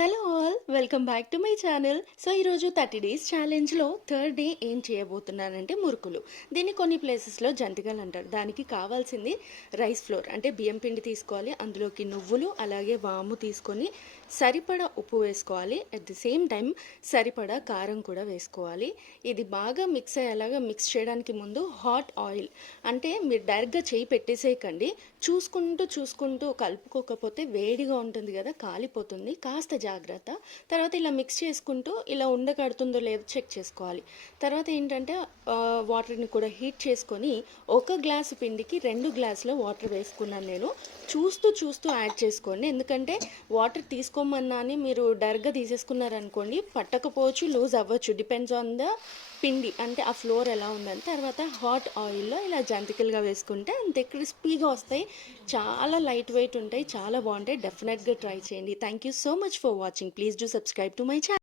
Hello all welcome back to my channel. So ఈరోజు 30 days ఛాలెంజ్లో third day ఏం చేయబోతున్నానంటే మురుకులు. దీన్ని కొన్ని ప్లేసెస్లో జంతికలు అంటారు. దానికి కావాల్సింది రైస్ ఫ్లోర్ అంటే బియ్యం పిండి తీసుకోవాలి, అందులోకి నువ్వులు అలాగే వాము తీసుకొని సరిపడా ఉప్పు వేసుకోవాలి. అట్ ది సేమ్ టైం సరిపడా కారం కూడా వేసుకోవాలి. ఇది బాగా మిక్స్ అయ్యేలాగా మిక్స్ చేయడానికి ముందు హాట్ ఆయిల్ అంటే మీరు డైరెక్ట్గా చేయి పెట్టేసేయకండి, చూసుకుంటూ చూసుకుంటూ కలుపుకోకపోతే వేడిగా ఉంటుంది కదా, కాలిపోతుంది, కాస్త జాగ్రత్త. తర్వాత ఇలా మిక్స్ చేసుకుంటూ ఇలా ఉండకడుతుందో లేదో చెక్ చేసుకోవాలి. తర్వాత ఏంటంటే వాటర్ని కూడా హీట్ చేసుకొని 1 గ్లాసు పిండికి 2 గ్లాసుల వాటర్ వేసుకున్నాను నేను. చూస్తూ చూస్తూ యాడ్ చేసుకోండి, ఎందుకంటే వాటర్ తీసుకోమన్నాని మీరు డైరెక్ట్గా తీసేసుకున్నారనుకోండి పట్టకపోవచ్చు, లూజ్ అవ్వచ్చు, డిపెండ్స్ ఆన్ ద పిండి అంటే ఆ ఫ్లోర్ ఎలా ఉందని. తర్వాత హాట్ ఆయిల్లో ఇలా జంతికలుగా వేసుకుంటే అంతే, క్రిస్పీగా వస్తాయి, చాలా లైట్ వెయిట్ ఉంటాయి, చాలా బాగుంటాయి. డెఫినెట్గా ట్రై చేయండి. Thank you so much for watching. Please do subscribe to my channel.